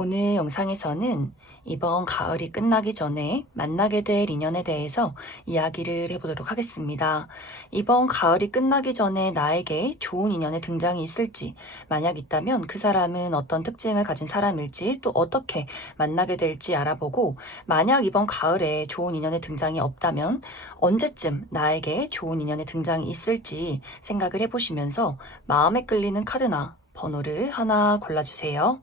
오늘 영상에서는 이번 가을이 끝나기 전에 만나게 될 인연에 대해서 이야기를 해보도록 하겠습니다. 이번 가을이 끝나기 전에 나에게 좋은 인연의 등장이 있을지, 만약 있다면 그 사람은 어떤 특징을 가진 사람일지, 또 어떻게 만나게 될지 알아보고, 만약 이번 가을에 좋은 인연의 등장이 없다면 언제쯤 나에게 좋은 인연의 등장이 있을지 생각을 해보시면서 마음에 끌리는 카드나 번호를 하나 골라주세요.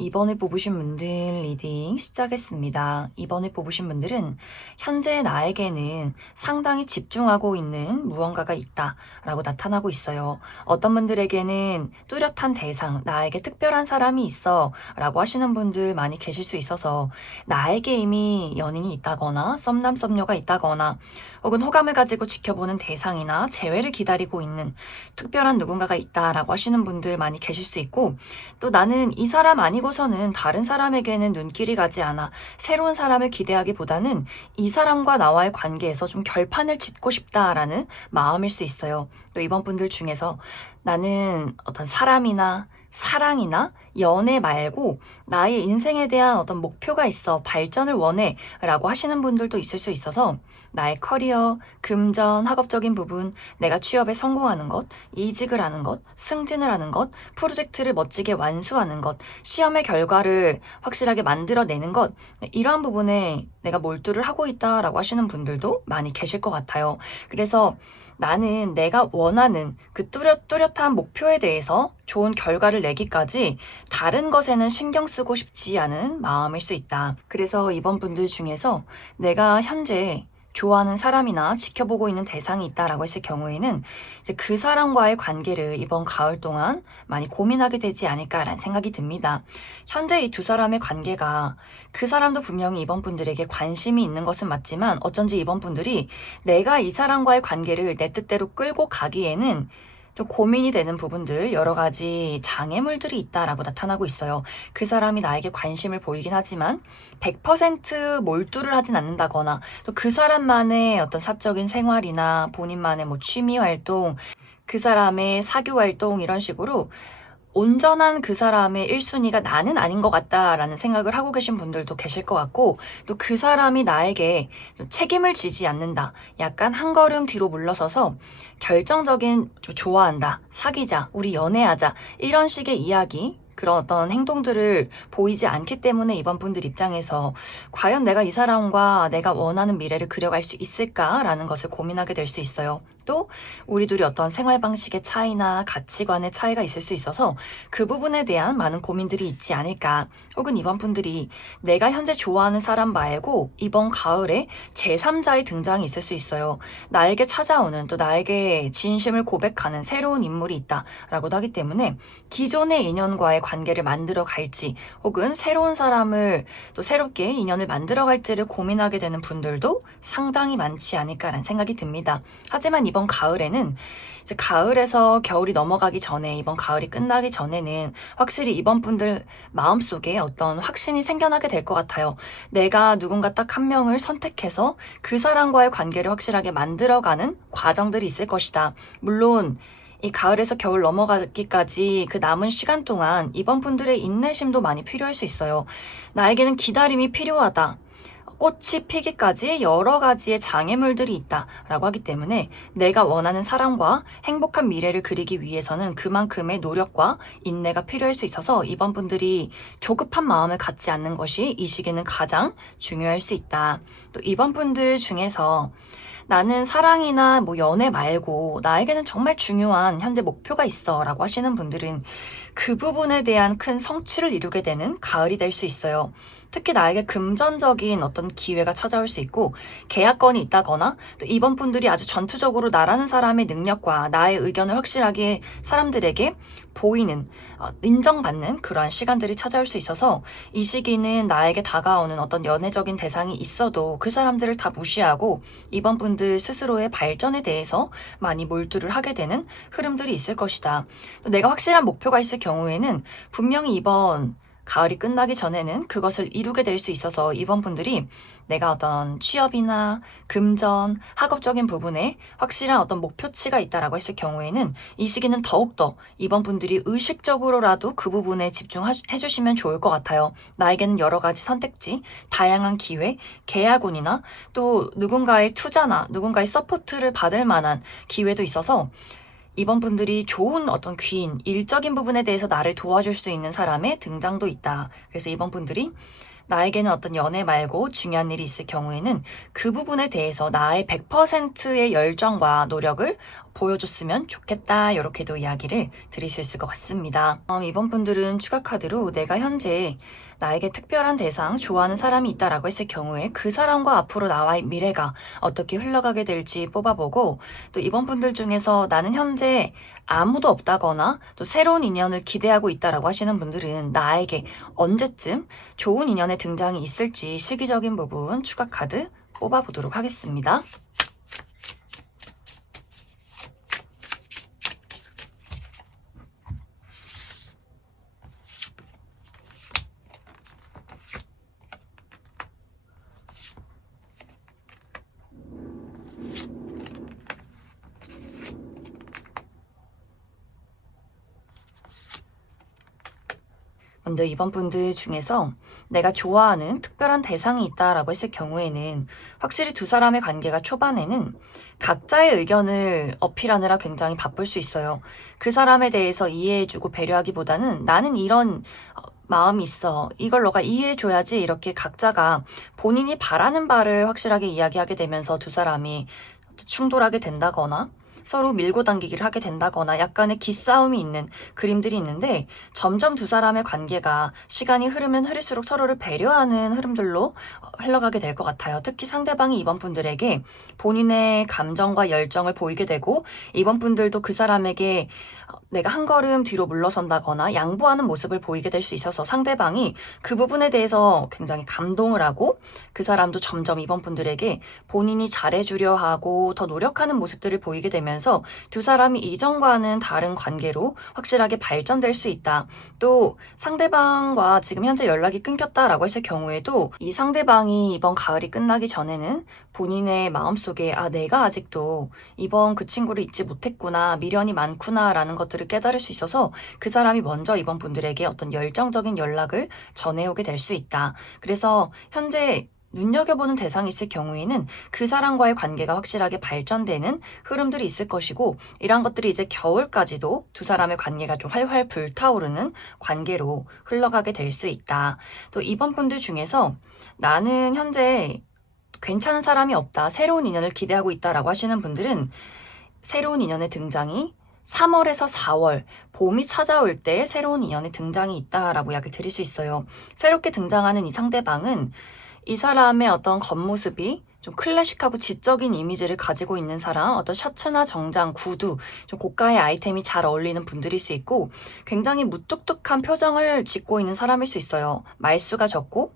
이번에 뽑으신 분들 리딩 시작했습니다. 이번에 뽑으신 분들은 현재 나에게는 상당히 집중하고 있는 무언가가 있다라고 나타나고 있어요. 어떤 분들에게는 뚜렷한 대상, 나에게 특별한 사람이 있어 라고 하시는 분들 많이 계실 수 있어서 나에게 이미 연인이 있다거나 썸남 썸녀가 있다거나 혹은 호감을 가지고 지켜보는 대상이나 재회를 기다리고 있는 특별한 누군가가 있다라고 하시는 분들 많이 계실 수 있고, 또 나는 이 사람 아니고서는 다른 사람에게는 눈길이 가지 않아 새로운 사람을 기대하기보다는 이 사람과 나와의 관계에서 좀 결판을 짓고 싶다라는 마음일 수 있어요. 또 이번 분들 중에서 나는 어떤 사람이나 사랑이나 연애 말고 나의 인생에 대한 어떤 목표가 있어 발전을 원해 라고 하시는 분들도 있을 수 있어서 나의 커리어, 금전, 학업적인 부분, 내가 취업에 성공하는 것, 이직을 하는 것, 승진을 하는 것, 프로젝트를 멋지게 완수하는 것, 시험의 결과를 확실하게 만들어내는 것, 이러한 부분에 내가 몰두를 하고 있다라고 하시는 분들도 많이 계실 것 같아요. 그래서 나는 내가 원하는 그 뚜렷한 목표에 대해서 좋은 결과를 내기까지 다른 것에는 신경 쓰고 싶지 않은 마음일 수 있다. 그래서 이번 분들 중에서 내가 현재 좋아하는 사람이나 지켜보고 있는 대상이 있다라고 했을 경우에는 이제 그 사람과의 관계를 이번 가을 동안 많이 고민하게 되지 않을까라는 생각이 듭니다. 현재 이 두 사람의 관계가 그 사람도 분명히 이번 분들에게 관심이 있는 것은 맞지만 어쩐지 이번 분들이 내가 이 사람과의 관계를 내 뜻대로 끌고 가기에는 좀 고민이 되는 부분들, 여러 가지 장애물들이 있다라고 나타나고 있어요. 그 사람이 나에게 관심을 보이긴 하지만 100% 몰두를 하진 않는다거나 또 그 사람만의 어떤 사적인 생활이나 본인만의 뭐 취미 활동, 그 사람의 사교 활동 이런 식으로 온전한 그 사람의 1순위가 나는 아닌 것 같다라는 생각을 하고 계신 분들도 계실 것 같고, 또 그 사람이 나에게 좀 책임을 지지 않는다. 약간 한 걸음 뒤로 물러서서 결정적인 좀 좋아한다, 사귀자, 우리 연애하자 이런 식의 이야기, 그런 어떤 행동들을 보이지 않기 때문에 이번 분들 입장에서 과연 내가 이 사람과 내가 원하는 미래를 그려갈 수 있을까라는 것을 고민하게 될 수 있어요. 또 우리 둘이 어떤 생활 방식의 차이나 가치관의 차이가 있을 수 있어서 그 부분에 대한 많은 고민들이 있지 않을까. 혹은 이번 분들이 내가 현재 좋아하는 사람 말고 이번 가을에 제3자의 등장이 있을 수 있어요. 나에게 찾아오는 또 나에게 진심을 고백하는 새로운 인물이 있다라고도 하기 때문에 기존의 인연과의 관계를 만들어 갈지 혹은 새로운 사람을 또 새롭게 인연을 만들어 갈지를 고민하게 되는 분들도 상당히 많지 않을까라는 생각이 듭니다. 하지만 이번 가을에는 이제 가을에서 겨울이 넘어가기 전에 이번 가을이 끝나기 전에는 확실히 이번 분들 마음속에 어떤 확신이 생겨나게 될 것 같아요. 내가 누군가 딱 한 명을 선택해서 그 사람과의 관계를 확실하게 만들어가는 과정들이 있을 것이다. 물론 이 가을에서 겨울 넘어가기까지 그 남은 시간 동안 이번 분들의 인내심도 많이 필요할 수 있어요. 나에게는 기다림이 필요하다. 꽃이 피기까지 여러 가지의 장애물들이 있다라고 하기 때문에 내가 원하는 사랑과 행복한 미래를 그리기 위해서는 그만큼의 노력과 인내가 필요할 수 있어서 이번 분들이 조급한 마음을 갖지 않는 것이 이 시기는 가장 중요할 수 있다. 또 이번 분들 중에서 나는 사랑이나 뭐 연애 말고 나에게는 정말 중요한 현재 목표가 있어 라고 하시는 분들은 그 부분에 대한 큰 성취를 이루게 되는 가을이 될 수 있어요. 특히 나에게 금전적인 어떤 기회가 찾아올 수 있고 계약건이 있다거나 또 이번 분들이 아주 전투적으로 나라는 사람의 능력과 나의 의견을 확실하게 사람들에게 보이는 인정받는 그러한 시간들이 찾아올 수 있어서 이 시기는 나에게 다가오는 어떤 연애적인 대상이 있어도 그 사람들을 다 무시하고 이번 분들 스스로의 발전에 대해서 많이 몰두를 하게 되는 흐름들이 있을 것이다. 내가 확실한 목표가 있을 경우에는 분명히 이번 가을이 끝나기 전에는 그것을 이루게 될 수 있어서 이번 분들이 내가 어떤 취업이나 금전, 학업적인 부분에 확실한 어떤 목표치가 있다라고 했을 경우에는 이 시기는 더욱더 이번 분들이 의식적으로라도 그 부분에 집중해 주시면 좋을 것 같아요. 나에게는 여러 가지 선택지, 다양한 기회, 계약운이나 또 누군가의 투자나 누군가의 서포트를 받을 만한 기회도 있어서 이번 분들이 좋은 어떤 귀인, 일적인 부분에 대해서 나를 도와줄 수 있는 사람의 등장도 있다. 그래서 이번 분들이 나에게는 어떤 연애 말고 중요한 일이 있을 경우에는 그 부분에 대해서 나의 100%의 열정과 노력을 보여줬으면 좋겠다. 이렇게도 이야기를 드릴 수 있을 것 같습니다. 이번 분들은 추가 카드로 내가 현재 나에게 특별한 대상, 좋아하는 사람이 있다라고 했을 경우에 그 사람과 앞으로 나와의 미래가 어떻게 흘러가게 될지 뽑아보고 또 이번 분들 중에서 나는 현재 아무도 없다거나 또 새로운 인연을 기대하고 있다라고 하시는 분들은 나에게 언제쯤 좋은 인연의 등장이 있을지 시기적인 부분 추가 카드 뽑아보도록 하겠습니다. 먼저 이번 분들 중에서 내가 좋아하는 특별한 대상이 있다라고 했을 경우에는 확실히 두 사람의 관계가 초반에는 각자의 의견을 어필하느라 굉장히 바쁠 수 있어요. 그 사람에 대해서 이해해주고 배려하기보다는 나는 이런 마음이 있어. 이걸 너가 이해해줘야지. 이렇게 각자가 본인이 바라는 바를 확실하게 이야기하게 되면서 두 사람이 충돌하게 된다거나 서로 밀고 당기기를 하게 된다거나 약간의 기싸움이 있는 그림들이 있는데 점점 두 사람의 관계가 시간이 흐르면 흐를수록 서로를 배려하는 흐름들로 흘러가게 될 것 같아요. 특히 상대방이 이번 분들에게 본인의 감정과 열정을 보이게 되고 이번 분들도 그 사람에게 내가 한 걸음 뒤로 물러선다거나 양보하는 모습을 보이게 될 수 있어서 상대방이 그 부분에 대해서 굉장히 감동을 하고 그 사람도 점점 이번 분들에게 본인이 잘해주려 하고 더 노력하는 모습들을 보이게 되면서 두 사람이 이전과는 다른 관계로 확실하게 발전될 수 있다. 또 상대방과 지금 현재 연락이 끊겼다라고 했을 경우에도 이 상대방이 이번 가을이 끝나기 전에는 본인의 마음속에 내가 아직도 이번 그 친구를 잊지 못했구나, 미련이 많구나 라는 것들을 깨달을 수 있어서 그 사람이 먼저 이번 분들에게 어떤 열정적인 연락을 전해오게 될 수 있다. 그래서 현재 눈여겨보는 대상이 있을 경우에는 그 사람과의 관계가 확실하게 발전되는 흐름들이 있을 것이고 이런 것들이 이제 겨울까지도 두 사람의 관계가 좀 활활 불타오르는 관계로 흘러가게 될 수 있다. 또 이번 분들 중에서 나는 현재 괜찮은 사람이 없다, 새로운 인연을 기대하고 있다라고 하시는 분들은 새로운 인연의 등장이 3월에서 4월, 봄이 찾아올 때 새로운 인연의 등장이 있다라고 이야기 드릴 수 있어요. 새롭게 등장하는 이 상대방은 이 사람의 어떤 겉모습이 좀 클래식하고 지적인 이미지를 가지고 있는 사람, 어떤 셔츠나 정장, 구두, 좀 고가의 아이템이 잘 어울리는 분들일 수 있고, 굉장히 무뚝뚝한 표정을 짓고 있는 사람일 수 있어요. 말수가 적고,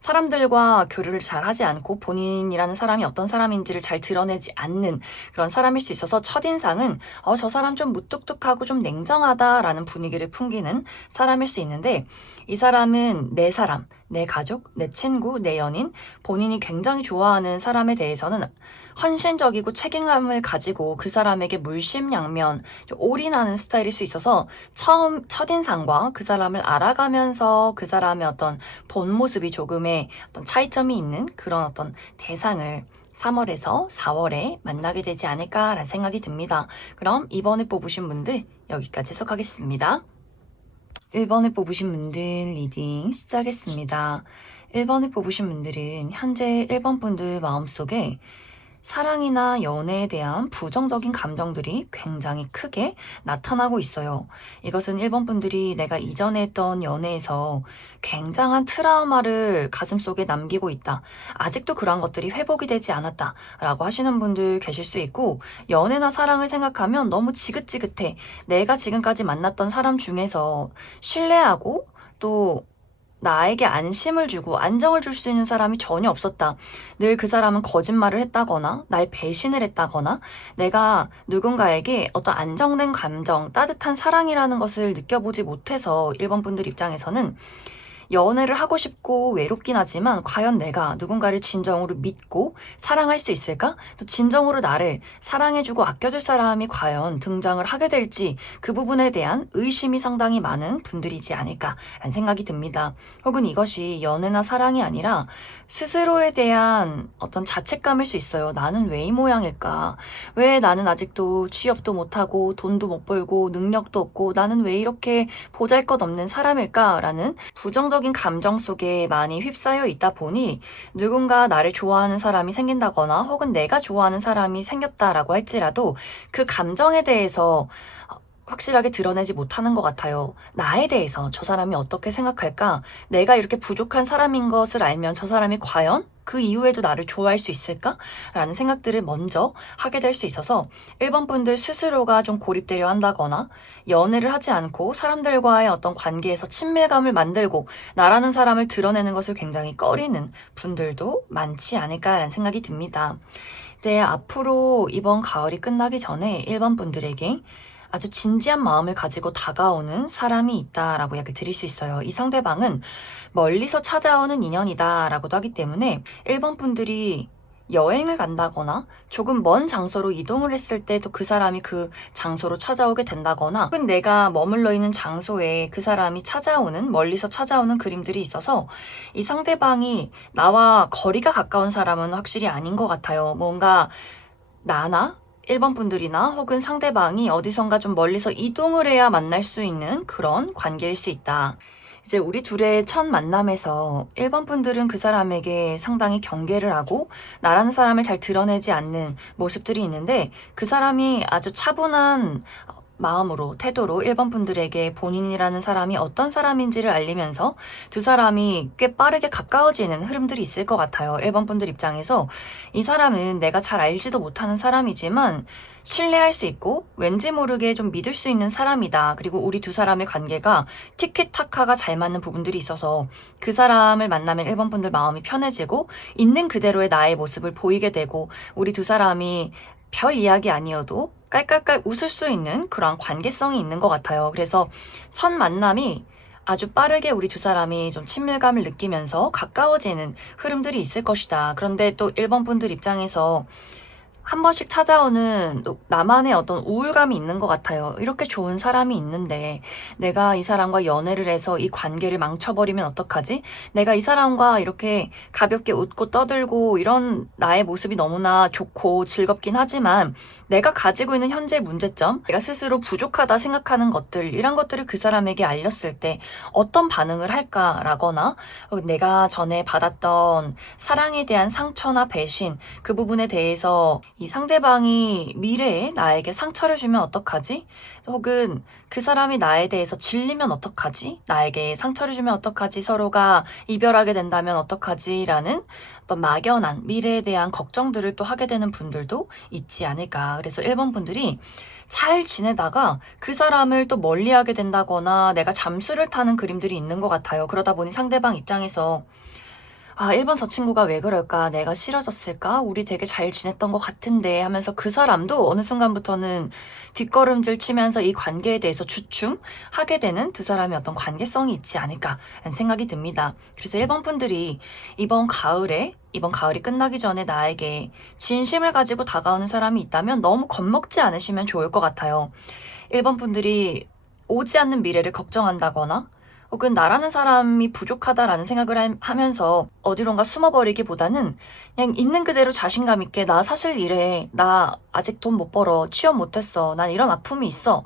사람들과 교류를 잘 하지 않고 본인이라는 사람이 어떤 사람인지를 잘 드러내지 않는 그런 사람일 수 있어서 첫인상은 저 사람 좀 무뚝뚝하고 좀 냉정하다라는 분위기를 풍기는 사람일 수 있는데, 이 사람은 내 사람, 내 가족, 내 친구, 내 연인, 본인이 굉장히 좋아하는 사람에 대해서는 헌신적이고 책임감을 가지고 그 사람에게 물심양면 좀 올인하는 스타일일 수 있어서 첫인상과 그 사람을 알아가면서 그 사람의 어떤 본 모습이 조금의 어떤 차이점이 있는 그런 어떤 대상을 3월에서 4월에 만나게 되지 않을까라는 생각이 듭니다. 그럼 이번에 뽑으신 분들 여기까지 해석하겠습니다. 1번을 뽑으신 분들 리딩 시작했습니다. 1번을 뽑으신 분들은 현재 1번 분들 마음속에 사랑이나 연애에 대한 부정적인 감정들이 굉장히 크게 나타나고 있어요. 이것은 1번 분들이 내가 이전에 했던 연애에서 굉장한 트라우마를 가슴속에 남기고 있다. 아직도 그런 것들이 회복이 되지 않았다. 라고 하시는 분들 계실 수 있고, 연애나 사랑을 생각하면 너무 지긋지긋해. 내가 지금까지 만났던 사람 중에서 신뢰하고 또 나에게 안심을 주고 안정을 줄 수 있는 사람이 전혀 없었다. 늘 그 사람은 거짓말을 했다거나 날 배신을 했다거나 내가 누군가에게 어떤 안정된 감정, 따뜻한 사랑이라는 것을 느껴보지 못해서 1번 분들 입장에서는 연애를 하고 싶고 외롭긴 하지만 과연 내가 누군가를 진정으로 믿고 사랑할 수 있을까? 또 진정으로 나를 사랑해주고 아껴줄 사람이 과연 등장을 하게 될지 그 부분에 대한 의심이 상당히 많은 분들이지 않을까라는 생각이 듭니다. 혹은 이것이 연애나 사랑이 아니라 스스로에 대한 어떤 자책감일 수 있어요. 나는 왜 이 모양일까? 왜 나는 아직도 취업도 못하고 돈도 못 벌고 능력도 없고 나는 왜 이렇게 보잘것없는 사람일까? 라는 부정적인 감정 속에 많이 휩싸여 있다 보니 누군가 나를 좋아하는 사람이 생긴다거나 혹은 내가 좋아하는 사람이 생겼다라고 할지라도 그 감정에 대해서 확실하게 드러내지 못하는 것 같아요. 나에 대해서 저 사람이 어떻게 생각할까? 내가 이렇게 부족한 사람인 것을 알면 저 사람이 과연 그 이후에도 나를 좋아할 수 있을까? 라는 생각들을 먼저 하게 될 수 있어서 1번 분들 스스로가 좀 고립되려 한다거나 연애를 하지 않고 사람들과의 어떤 관계에서 친밀감을 만들고 나라는 사람을 드러내는 것을 굉장히 꺼리는 분들도 많지 않을까라는 생각이 듭니다. 이제 앞으로 이번 가을이 끝나기 전에 1번 분들에게 아주 진지한 마음을 가지고 다가오는 사람이 있다라고 이야기 드릴 수 있어요. 이 상대방은 멀리서 찾아오는 인연이다라고도 하기 때문에 1번 분들이 여행을 간다거나 조금 먼 장소로 이동을 했을 때도 그 사람이 그 장소로 찾아오게 된다거나 혹은 내가 머물러 있는 장소에 그 사람이 찾아오는 멀리서 찾아오는 그림들이 있어서 이 상대방이 나와 거리가 가까운 사람은 확실히 아닌 것 같아요. 뭔가 나나 1번 분들이나 혹은 상대방이 어디선가 좀 멀리서 이동을 해야 만날 수 있는 그런 관계일 수 있다. 이제 우리 둘의 첫 만남에서 1번 분들은 그 사람에게 상당히 경계를 하고 나라는 사람을 잘 드러내지 않는 모습들이 있는데 그 사람이 아주 차분한 마음으로, 태도로 1번 분들에게 본인이라는 사람이 어떤 사람인지를 알리면서 두 사람이 꽤 빠르게 가까워지는 흐름들이 있을 것 같아요. 1번 분들 입장에서 이 사람은 내가 잘 알지도 못하는 사람이지만 신뢰할 수 있고 왠지 모르게 좀 믿을 수 있는 사람이다. 그리고 우리 두 사람의 관계가 티키타카가 잘 맞는 부분들이 있어서 그 사람을 만나면 1번 분들 마음이 편해지고 있는 그대로의 나의 모습을 보이게 되고 우리 두 사람이 별 이야기 아니어도 깔깔깔 웃을 수 있는 그런 관계성이 있는 것 같아요. 그래서 첫 만남이 아주 빠르게 우리 두 사람이 좀 친밀감을 느끼면서 가까워지는 흐름들이 있을 것이다. 그런데 또 1번 분들 입장에서 한 번씩 찾아오는 나만의 어떤 우울감이 있는 것 같아요. 이렇게 좋은 사람이 있는데 내가 이 사람과 연애를 해서 이 관계를 망쳐버리면 어떡하지? 내가 이 사람과 이렇게 가볍게 웃고 떠들고 이런 나의 모습이 너무나 좋고 즐겁긴 하지만 내가 가지고 있는 현재의 문제점, 내가 스스로 부족하다 생각하는 것들, 이런 것들을 그 사람에게 알렸을 때 어떤 반응을 할까라거나 내가 전에 받았던 사랑에 대한 상처나 배신, 그 부분에 대해서 이 상대방이 미래에 나에게 상처를 주면 어떡하지? 혹은 그 사람이 나에 대해서 질리면 어떡하지? 나에게 상처를 주면 어떡하지? 서로가 이별하게 된다면 어떡하지? 라는 어떤 막연한 미래에 대한 걱정들을 또 하게 되는 분들도 있지 않을까. 그래서 1번 분들이 잘 지내다가 그 사람을 또 멀리하게 된다거나 내가 잠수를 타는 그림들이 있는 것 같아요. 그러다 보니 상대방 입장에서 1번 저 친구가 왜 그럴까? 내가 싫어졌을까? 우리 되게 잘 지냈던 것 같은데 하면서 그 사람도 어느 순간부터는 뒷걸음질 치면서 이 관계에 대해서 주춤하게 되는 두 사람의 어떤 관계성이 있지 않을까라는 생각이 듭니다. 그래서 1번 분들이 이번 가을이 끝나기 전에 나에게 진심을 가지고 다가오는 사람이 있다면 너무 겁먹지 않으시면 좋을 것 같아요. 1번 분들이 오지 않는 미래를 걱정한다거나 혹은 나라는 사람이 부족하다라는 생각을 하면서 어디론가 숨어버리기보다는 그냥 있는 그대로 자신감 있게 나 사실 이래. 나 아직 돈 못 벌어. 취업 못했어. 난 이런 아픔이 있어.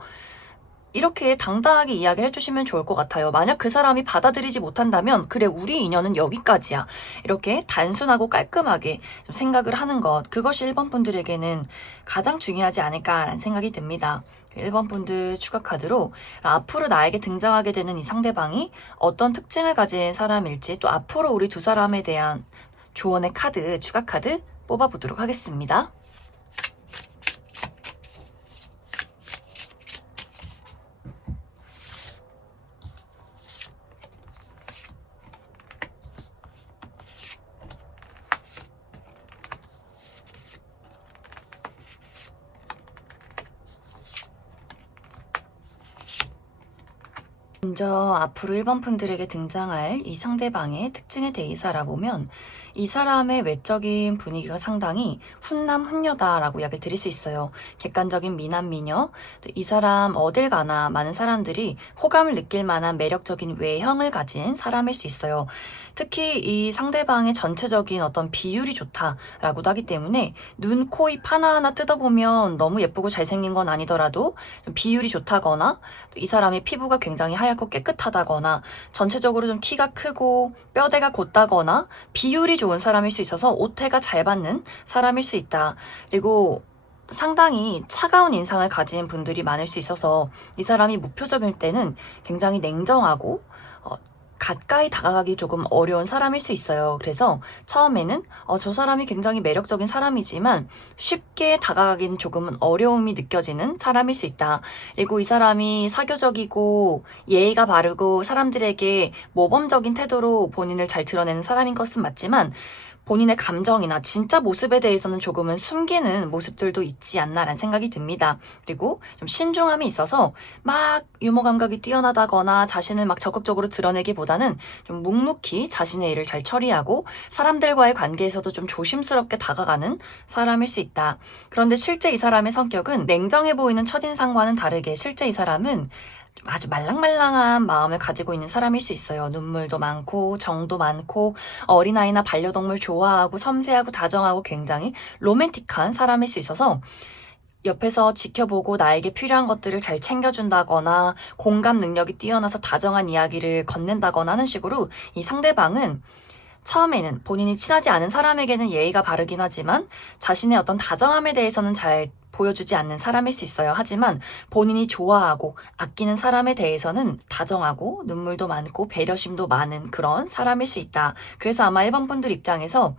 이렇게 당당하게 이야기를 해주시면 좋을 것 같아요. 만약 그 사람이 받아들이지 못한다면 그래 우리 인연은 여기까지야. 이렇게 단순하고 깔끔하게 좀 생각을 하는 것. 그것이 1번 분들에게는 가장 중요하지 않을까라는 생각이 듭니다. 1번 분들 추가 카드로 앞으로 나에게 등장하게 되는 이 상대방이 어떤 특징을 가진 사람일지 또 앞으로 우리 두 사람에 대한 조언의 카드, 추가 카드 뽑아보도록 하겠습니다. 먼저 앞으로 1번 분들에게 등장할 이 상대방의 특징에 대해서 알아보면 이 사람의 외적인 분위기가 상당히 훈남 훈녀다라고 이야기를 드릴 수 있어요. 객관적인 미남 미녀, 또 이 사람 어딜 가나 많은 사람들이 호감을 느낄 만한 매력적인 외형을 가진 사람일 수 있어요. 특히 이 상대방의 전체적인 어떤 비율이 좋다라고도 하기 때문에 눈, 코, 입 하나하나 뜯어보면 너무 예쁘고 잘생긴 건 아니더라도 좀 비율이 좋다거나 이 사람의 피부가 굉장히 하얗고 깨끗하다거나 전체적으로 좀 키가 크고 뼈대가 곧다거나 비율이 좋은 사람일 수 있어서 오태가 잘 받는 사람일 수 있다. 그리고 상당히 차가운 인상을 가진 분들이 많을 수 있어서 이 사람이 무표정일 때는 굉장히 냉정하고 가까이 다가가기 조금 어려운 사람일 수 있어요. 그래서 처음에는 저 사람이 굉장히 매력적인 사람이지만 쉽게 다가가기는 조금은 어려움이 느껴지는 사람일 수 있다. 그리고 이 사람이 사교적이고 예의가 바르고 사람들에게 모범적인 태도로 본인을 잘 드러내는 사람인 것은 맞지만 본인의 감정이나 진짜 모습에 대해서는 조금은 숨기는 모습들도 있지 않나라는 생각이 듭니다. 그리고 좀 신중함이 있어서 막 유머 감각이 뛰어나다거나 자신을 막 적극적으로 드러내기보다는 좀 묵묵히 자신의 일을 잘 처리하고 사람들과의 관계에서도 좀 조심스럽게 다가가는 사람일 수 있다. 그런데 실제 이 사람의 성격은 냉정해 보이는 첫인상과는 다르게 실제 이 사람은 좀 아주 말랑말랑한 마음을 가지고 있는 사람일 수 있어요. 눈물도 많고 정도 많고 어린아이나 반려동물 좋아하고 섬세하고 다정하고 굉장히 로맨틱한 사람일 수 있어서 옆에서 지켜보고 나에게 필요한 것들을 잘 챙겨준다거나 공감 능력이 뛰어나서 다정한 이야기를 건넨다거나 하는 식으로 이 상대방은 처음에는 본인이 친하지 않은 사람에게는 예의가 바르긴 하지만 자신의 어떤 다정함에 대해서는 잘 보여주지 않는 사람일 수 있어요. 하지만 본인이 좋아하고 아끼는 사람에 대해서는 다정하고 눈물도 많고 배려심도 많은 그런 사람일 수 있다. 그래서 아마 1번 분들 입장에서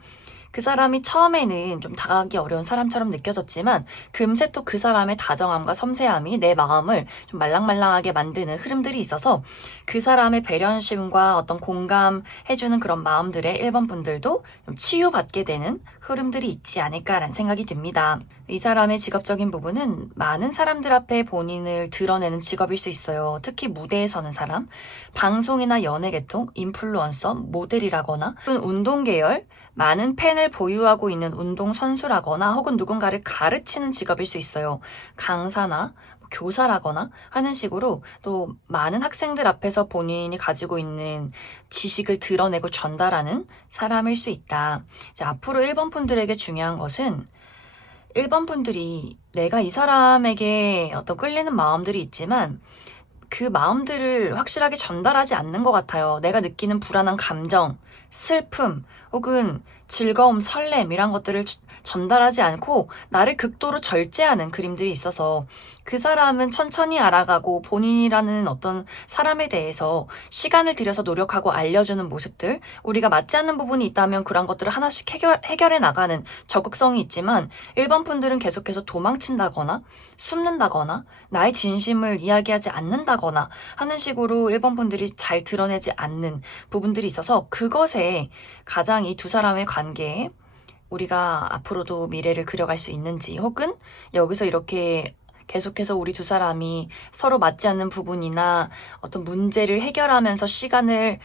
그 사람이 처음에는 좀 다가가기 어려운 사람처럼 느껴졌지만 금세 또 그 사람의 다정함과 섬세함이 내 마음을 좀 말랑말랑하게 만드는 흐름들이 있어서 그 사람의 배려심과 어떤 공감해주는 그런 마음들의 1번 분들도 좀 치유받게 되는 흐름들이 있지 않을까라는 생각이 듭니다. 이 사람의 직업적인 부분은 많은 사람들 앞에 본인을 드러내는 직업일 수 있어요. 특히 무대에 서는 사람, 방송이나 연예계통, 인플루언서, 모델이라거나 또는 운동 계열, 많은 팬을 보유하고 있는 운동선수라거나 혹은 누군가를 가르치는 직업일 수 있어요. 강사나 교사라거나 하는 식으로 또 많은 학생들 앞에서 본인이 가지고 있는 지식을 드러내고 전달하는 사람일 수 있다. 이제 앞으로 1번 분들에게 중요한 것은 1번 분들이 내가 이 사람에게 어떤 끌리는 마음들이 있지만 그 마음들을 확실하게 전달하지 않는 것 같아요. 내가 느끼는 불안한 감정, 슬픔, 혹은 즐거움, 설렘 이란 것들을 전달하지 않고 나를 극도로 절제하는 그림들이 있어서 그 사람은 천천히 알아가고 본인이라는 어떤 사람에 대해서 시간을 들여서 노력하고 알려주는 모습들, 우리가 맞지 않는 부분이 있다면 그런 것들을 하나씩 해결해 나가는 적극성이 있지만 1번 분들은 계속해서 도망친다거나 숨는다거나 나의 진심을 이야기하지 않는다거나 하는 식으로 1번 분들이 잘 드러내지 않는 부분들이 있어서 그것에 가장 이 두 사람의 관계에 우리가 앞으로도 미래를 그려갈 수 있는지, 혹은 여기서 이렇게 계속해서 우리 두 사람이 서로 맞지 않는 부분이나 어떤 문제를 해결하면서 시간을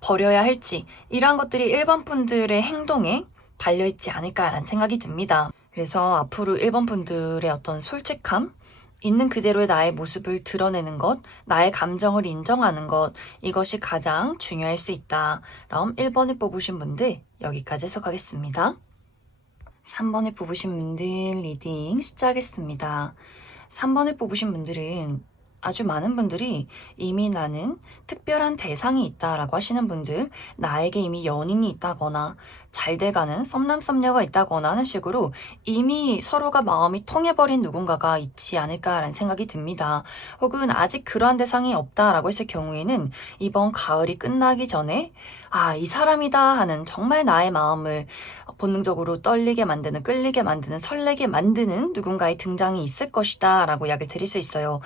버려야 할지, 이러한 것들이 1번 분들의 행동에 달려있지 않을까라는 생각이 듭니다. 그래서 앞으로 1번 분들의 어떤 솔직함, 있는 그대로의 나의 모습을 드러내는 것, 나의 감정을 인정하는 것, 이것이 가장 중요할 수 있다. 그럼 1번에 뽑으신 분들 여기까지 해석하겠습니다. 3번에 뽑으신 분들 리딩 시작하겠습니다. 3번에 뽑으신 분들은 아주 많은 분들이 이미 나는 특별한 대상이 있다라고 하시는 분들, 나에게 이미 연인이 있다거나 잘 돼가는 썸남썸녀가 있다거나 하는 식으로 이미 서로가 마음이 통해버린 누군가가 있지 않을까라는 생각이 듭니다. 혹은 아직 그러한 대상이 없다라고 했을 경우에는 이번 가을이 끝나기 전에 이 사람이다 하는 정말 나의 마음을 본능적으로 떨리게 만드는, 끌리게 만드는, 설레게 만드는 누군가의 등장이 있을 것이다 라고 이야기를 드릴 수 있어요.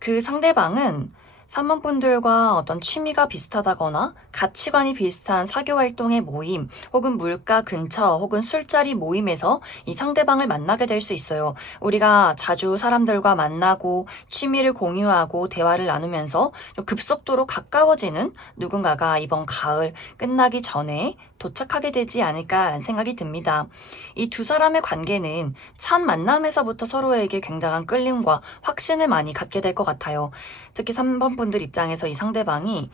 그 상대방은 3번 분들과 어떤 취미가 비슷하다거나 가치관이 비슷한 사교활동의 모임, 혹은 물가 근처, 혹은 술자리 모임에서 이 상대방을 만나게 될 수 있어요. 우리가 자주 사람들과 만나고 취미를 공유하고 대화를 나누면서 좀 급속도로 가까워지는 누군가가 이번 가을 끝나기 전에 도착하게 되지 않을까라는 생각이 듭니다. 이 두 사람의 관계는 첫 만남에서부터 서로에게 굉장한 끌림과 확신을 많이 갖게 될 것 같아요. 특히 3번 분들 입장에서 이 상대방이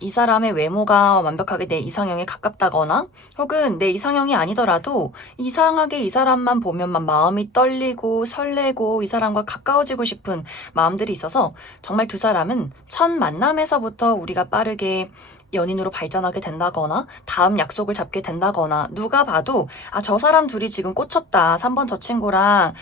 이 사람의 외모가 완벽하게 내 이상형에 가깝다거나, 혹은 내 이상형이 아니더라도 이상하게 이 사람만 보면만 마음이 떨리고 설레고 이 사람과 가까워지고 싶은 마음들이 있어서 정말 두 사람은 첫 만남에서부터 우리가 빠르게 연인으로 발전하게 된다거나 다음 약속을 잡게 된다거나, 누가 봐도 저 사람 둘이 지금 꽂혔다, 3번 저 친구랑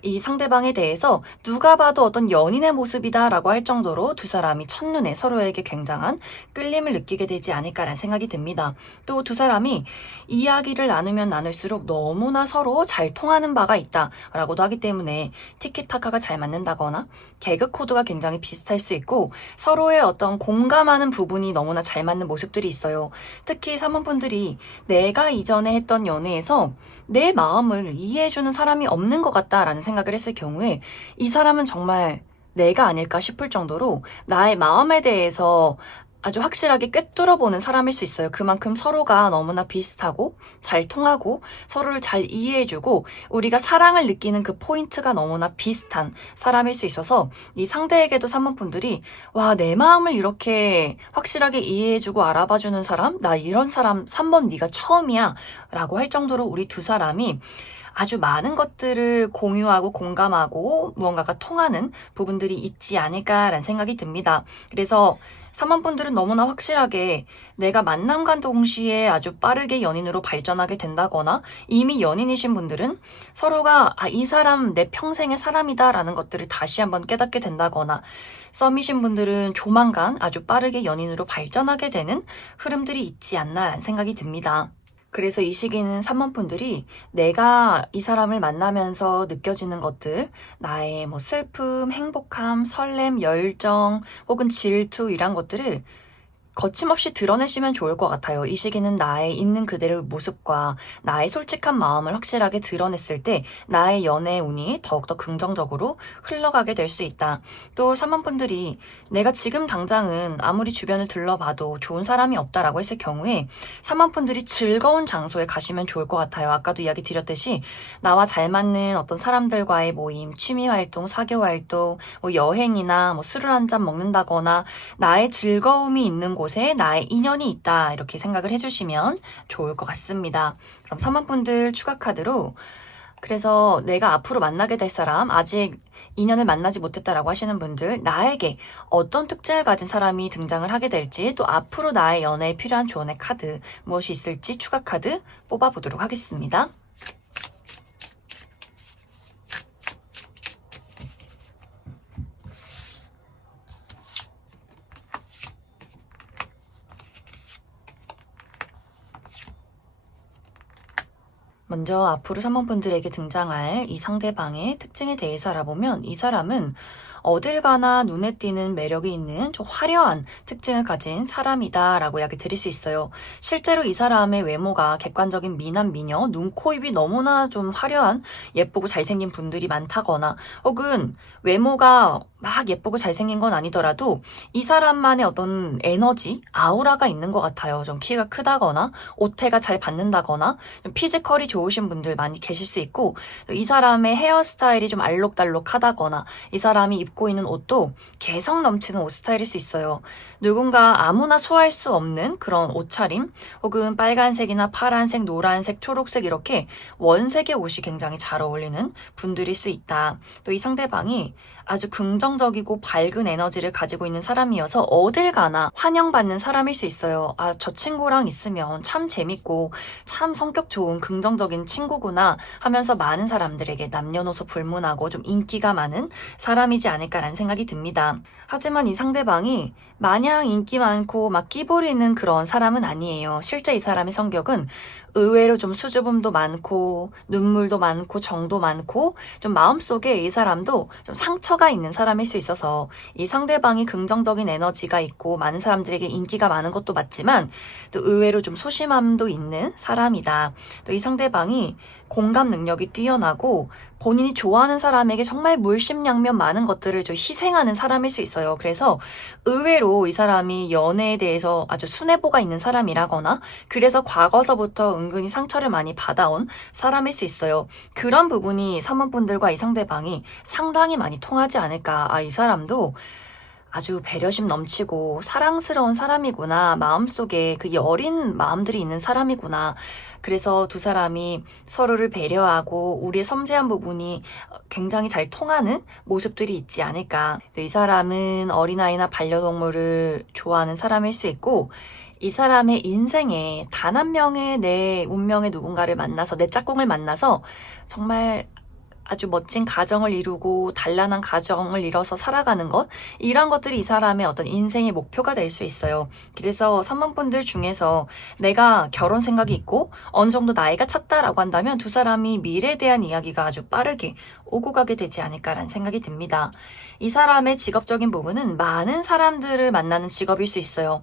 이 상대방에 대해서 누가 봐도 어떤 연인의 모습이다 라고 할 정도로 두 사람이 첫눈에 서로에게 굉장한 끌림을 느끼게 되지 않을까라는 생각이 듭니다. 또 두 사람이 이야기를 나누면 나눌수록 너무나 서로 잘 통하는 바가 있다 라고도 하기 때문에 티키타카가 잘 맞는다거나 개그 코드가 굉장히 비슷할 수 있고 서로의 어떤 공감하는 부분이 너무나 잘 맞는 모습들이 있어요. 특히 3번 분들이 내가 이전에 했던 연애에서 내 마음을 이해해주는 사람이 없는 것 같다라는 생각을 했을 경우에 이 사람은 정말 내가 아닐까 싶을 정도로 나의 마음에 대해서 아주 확실하게 꿰뚫어보는 사람일 수 있어요. 그만큼 서로가 너무나 비슷하고 잘 통하고 서로를 잘 이해해주고 우리가 사랑을 느끼는 그 포인트가 너무나 비슷한 사람일 수 있어서 이 상대에게도 3번 분들이 내 마음을 이렇게 확실하게 이해해주고 알아봐주는 사람? 나 이런 사람 3번 네가 처음이야 라고 할 정도로 우리 두 사람이 아주 많은 것들을 공유하고 공감하고 무언가가 통하는 부분들이 있지 않을까라는 생각이 듭니다. 그래서 3번 분들은 너무나 확실하게 내가 만남과 동시에 아주 빠르게 연인으로 발전하게 된다거나, 이미 연인이신 분들은 서로가 이 사람 내 평생의 사람이다 라는 것들을 다시 한번 깨닫게 된다거나, 썸이신 분들은 조만간 아주 빠르게 연인으로 발전하게 되는 흐름들이 있지 않나라는 생각이 듭니다. 그래서 이 시기는 3번 분들이 내가 이 사람을 만나면서 느껴지는 것들, 나의 슬픔, 행복함, 설렘, 열정, 혹은 질투 이란 것들을 거침없이 드러내시면 좋을 것 같아요. 이 시기는 나의 있는 그대로의 모습과 나의 솔직한 마음을 확실하게 드러냈을 때 나의 연애 운이 더욱더 긍정적으로 흘러가게 될 수 있다. 또 3번 분들이 내가 지금 당장은 아무리 주변을 둘러봐도 좋은 사람이 없다라고 했을 경우에 3번 분들이 즐거운 장소에 가시면 좋을 것 같아요. 아까도 이야기 드렸듯이 나와 잘 맞는 어떤 사람들과의 모임, 취미활동, 사교활동, 여행이나 술을 한 잔 먹는다거나 나의 즐거움이 있는 곳에 나의 인연이 있다 이렇게 생각을 해주시면 좋을 것 같습니다. 그럼 3번 분들 추가 카드로 그래서 내가 앞으로 만나게 될 사람, 아직 인연을 만나지 못했다라고 하시는 분들, 나에게 어떤 특징을 가진 사람이 등장을 하게 될지, 또 앞으로 나의 연애에 필요한 조언의 카드, 무엇이 있을지 추가 카드 뽑아보도록 하겠습니다. 먼저 앞으로 3번분들에게 등장할 이 상대방의 특징에 대해서 알아보면 이 사람은 어딜 가나 눈에 띄는 매력이 있는 좀 화려한 특징을 가진 사람이다 라고 이야기 드릴 수 있어요. 실제로 이 사람의 외모가 객관적인 미남, 미녀, 눈, 코, 입이 너무나 좀 화려한 예쁘고 잘생긴 분들이 많다거나 혹은 외모가 막 예쁘고 잘생긴 건 아니더라도 이 사람만의 어떤 에너지, 아우라가 있는 것 같아요. 좀 키가 크다거나 옷태가 잘 받는다거나 좀 피지컬이 좋으신 분들 많이 계실 수 있고 이 사람의 헤어스타일이 좀 알록달록하다거나 이 사람이 입고 있는 옷도 개성 넘치는 옷 스타일일 수 있어요. 누군가 아무나 소화할 수 없는 그런 옷차림 혹은 빨간색이나 파란색, 노란색, 초록색 이렇게 원색의 옷이 굉장히 잘 어울리는 분들일 수 있다. 또 이 상대방이 아주 긍정적이고 밝은 에너지를 가지고 있는 사람이어서 어딜 가나 환영받는 사람일 수 있어요. 아, 저 친구랑 있으면 참 재밌고 참 성격 좋은 긍정적인 친구구나 하면서 많은 사람들에게 남녀노소 불문하고 좀 인기가 많은 사람이지 않을까라는 생각이 듭니다. 하지만 이 상대방이 마냥 인기 많고 막 끼부리는 그런 사람은 아니에요. 실제 이 사람의 성격은 의외로 좀 수줍음도 많고 눈물도 많고 정도 많고 좀 마음속에 이 사람도 좀 상처가 있는 사람일 수 있어서 이 상대방이 긍정적인 에너지가 있고 많은 사람들에게 인기가 많은 것도 맞지만 또 의외로 좀 소심함도 있는 사람이다. 또 이 상대방이 공감 능력이 뛰어나고 본인이 좋아하는 사람에게 정말 물심양면 많은 것들을 좀 희생하는 사람일 수 있어요. 그래서 의외로 이 사람이 연애에 대해서 아주 순애보가 있는 사람이라거나 그래서 과거서부터 은근히 상처를 많이 받아온 사람일 수 있어요. 그런 부분이 사모분들과 이 상대방이 상당히 많이 통하지 않을까. 아, 이 사람도 아주 배려심 넘치고 사랑스러운 사람이구나. 마음속에 그 여린 마음들이 있는 사람이구나. 그래서 두 사람이 서로를 배려하고 우리의 섬세한 부분이 굉장히 잘 통하는 모습들이 있지 않을까. 이 사람은 어린아이나 반려동물을 좋아하는 사람일 수 있고 이 사람의 인생에 단 한 명의 내 운명의 누군가를 만나서 내 짝꿍을 만나서 정말 아주 멋진 가정을 이루고 단란한 가정을 이뤄서 살아가는 것 이런 것들이 이 사람의 어떤 인생의 목표가 될 수 있어요. 그래서 3번분들 중에서 내가 결혼 생각이 있고 어느 정도 나이가 찼다라고 한다면 두 사람이 미래에 대한 이야기가 아주 빠르게 오고 가게 되지 않을까라는 생각이 듭니다. 이 사람의 직업적인 부분은 많은 사람들을 만나는 직업일 수 있어요.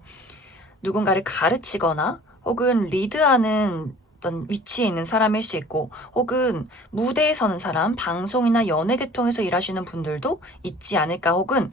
누군가를 가르치거나 혹은 리드하는 어떤 위치에 있는 사람일 수 있고 혹은 무대에 서는 사람, 방송이나 연예 계통에서 일하시는 분들도 있지 않을까 혹은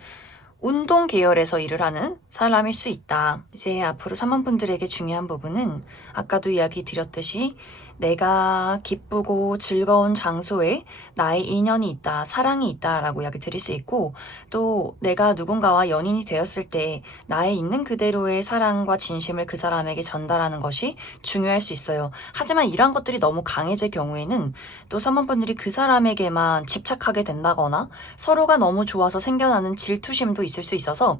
운동 계열에서 일을 하는 사람일 수 있다. 이제 앞으로 3번분들에게 중요한 부분은 아까도 이야기 드렸듯이 내가 기쁘고 즐거운 장소에 나의 인연이 있다, 사랑이 있다라고 이야기 드릴 수 있고 또 내가 누군가와 연인이 되었을 때 나의 있는 그대로의 사랑과 진심을 그 사람에게 전달하는 것이 중요할 수 있어요. 하지만 이러한 것들이 너무 강해질 경우에는 또 3번분들이 그 사람에게만 집착하게 된다거나 서로가 너무 좋아서 생겨나는 질투심도 있을 수 있어서